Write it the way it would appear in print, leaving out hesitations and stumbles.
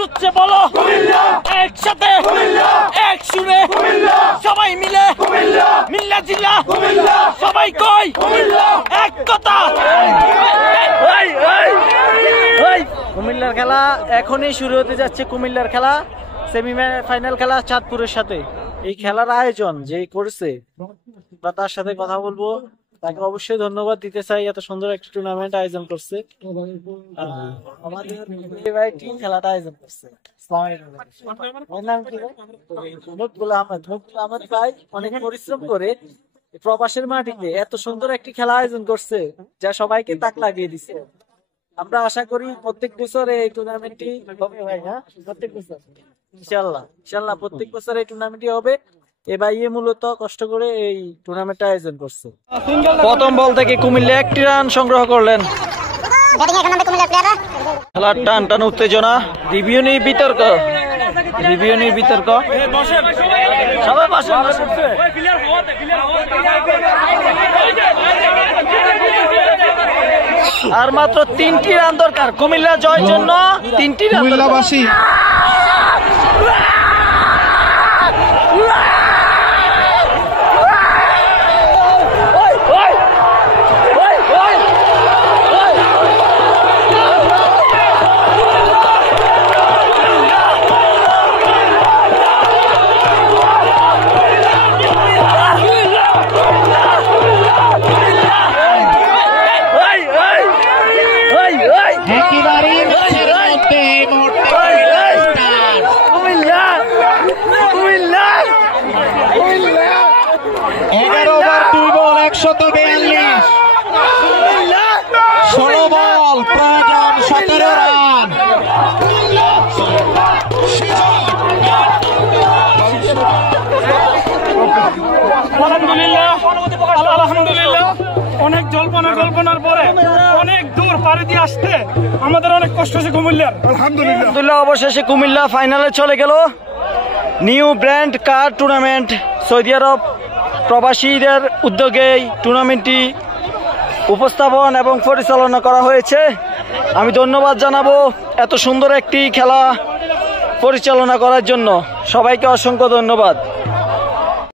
জুটছে বলো একসাথে এক সুরে সবাই মিলে মিল্লা জিল্লা সবাই কই এক কথা। কুমিল্লার খেলা এখনই শুরু হতে যাচ্ছে। কুমিল্লার খেলা সেমিফাইনাল খেলা চাঁদপুরের সাথে। এই খেলার আয়োজন যে করছে বা তার সাথে কথা বলবো, তাকে অবশ্যই ধন্যবাদ দিতে চাই। এত সুন্দর একটা টুর্নামেন্ট আয়োজন করছে, আমাদের খেলাটা আয়োজন করছে। মুকবুল আহমেদ ভাই অনেক পরিশ্রম করে প্রবাসের মাটিতে এত সুন্দর একটি খেলা আয়োজন করছে, যা সবাইকে তাক লাগিয়ে দিছে। আমরা আশা করি প্রত্যেক বছর এই টুর্নামেন্টটি হবে ভাই। হ্যাঁ, প্রত্যেক বছর ইনশাল্লাহ প্রত্যেক বছর এই টুর্নামেন্টটি হবে। এবার মূলত কষ্ট করে এই টুর্নামেন্টটা আয়োজন করছে। প্রথম বল থেকে কুমিল্লা একটি রান সংগ্রহ করলেন। খেলার টান টান উত্তেজনা, রিভিউ নিয়ে বিতর্ক সবাই আর মাত্র 3টি রান দরকার কুমিল্লা জয়ের জন্য। 3টি রান কুমিল্লাবাসী আলহামদুলিল্লাহ অনেক জল্পনার পরে অনেক দূর পাড়ি দিয়ে আসতে আমাদের অনেক কষ্ট হয়েছে কুমিল্লার। আলহামদুলিল্লাহ অবশেষে কুমিল্লা ফাইনালে চলে গেল। নিউ ব্র্যান্ড কার টুর্নামেন্ট সৌদি আরব প্রবাসীদের উদ্যোগে টুর্নামেন্টটি উপস্থাপন এবং পরিচালনা করা হয়েছে। আমি ধন্যবাদ জানাবো এত সুন্দর একটি খেলা পরিচালনা করার জন্য। সবাইকে অসংখ্য ধন্যবাদ।